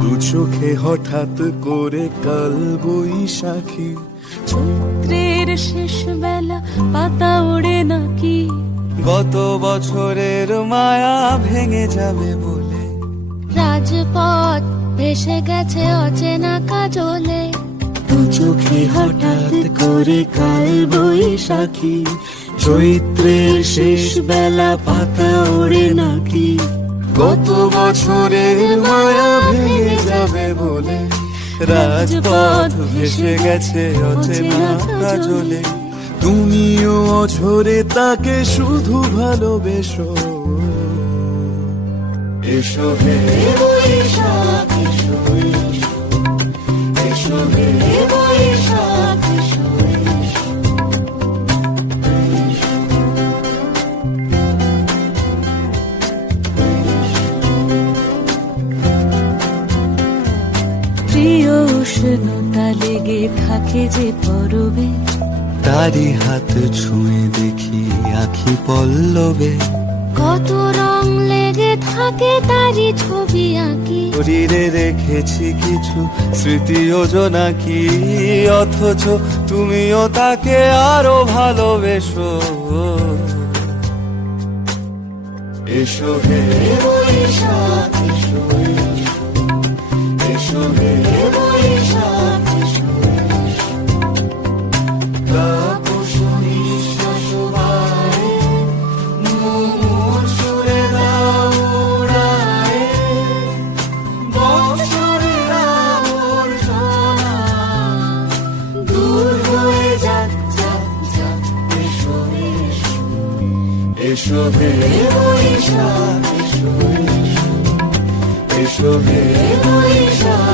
দু চোখে হঠাৎ করে কাল বৈশাখী, চৈত্রের শেষ বেলা পাতা ওড়ে নাকি, গত বছরের মায়া ভেঙে যাবে বলে, রাজপথ ভেসে গেছে অচেনা কাজলে। দু চোখে হঠাৎ করে কাল বৈশাখী, চৈত্রের শেষ বেলা পাতা ওড়ে নাকি, গত বছরের মায়া ভেঙে যাবে বলে, রাজপথ ভেসে গেছে অচেনা কাজলে। তুমিও অঝরে তাকে শুধু ভালোবেসো, এসো হে বৈশাখ এসো, এসো হে বৈশাখ এসো। প্রিয় উষ্ণতা লেগে থাকে যে পরবে, তারি হাত ছুঁয়ে দেখি আখি পল্লবে, কত রং লেগে থাকে তারই ছবি আঁকি। শরীরে রেখেছি কিছু স্মৃতি যোজনা কি, অথচ তুমিও তাকে আরো ভালোবেসো, এসো হে বৈশাখ এসো, এসো হে বৈশাখ এসো। তাপস নিঃশ্বাস বায়ে, মুমুর সুরে দাও উড়ায়ে, বৎসরের আবর্জনা দূর হয়ে যাক যাক যাক, এসো এসো, এসো হে বৈশাখ এসো, এসো হে বৈশাখ।